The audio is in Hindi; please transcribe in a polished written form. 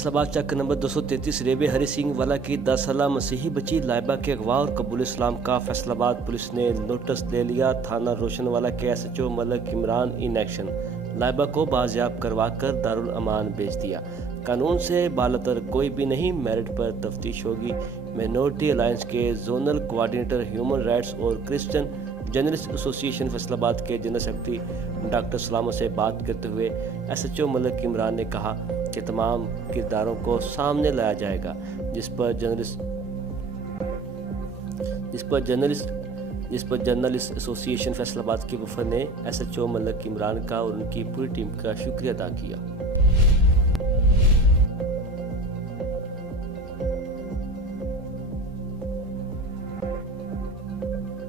फैसलाबाद चक्कर नंबर 233 रेलवे हरि सिंह वाला की 10 साला मसीही बच्ची लाइबा के अगवा और कबूल इस्लाम का फैसलाबाद पुलिस ने नोटिस ले लिया। थाना रोशनवाला के SHO Malak Imran in action, Laiba को बाजियाब करवा कर दारुल अमान भेज दिया। कानून से बालतर कोई भी नहीं, मेरिट पर तफ्तीश होगी। माइनॉरिटी अलायंस के जोनल कोऑर्डिनेटर ह्यूमन राइट्स और क्रिश्चियन जर्नलिस्ट एसोसिएशन फैसलाबाद के जनरल सेक्रेटरी डॉक्टर सलामत से बात करते हुए एसएचओ मलक इमरान ने कहा कि तमाम किरदारों को सामने लाया जाएगा, जिस पर जर्नलिस्ट एसोसिएशन फैसलाबाद के वफद ने एसएचओ मलक इमरान का और उनकी पूरी टीम का शुक्रिया अदा किया।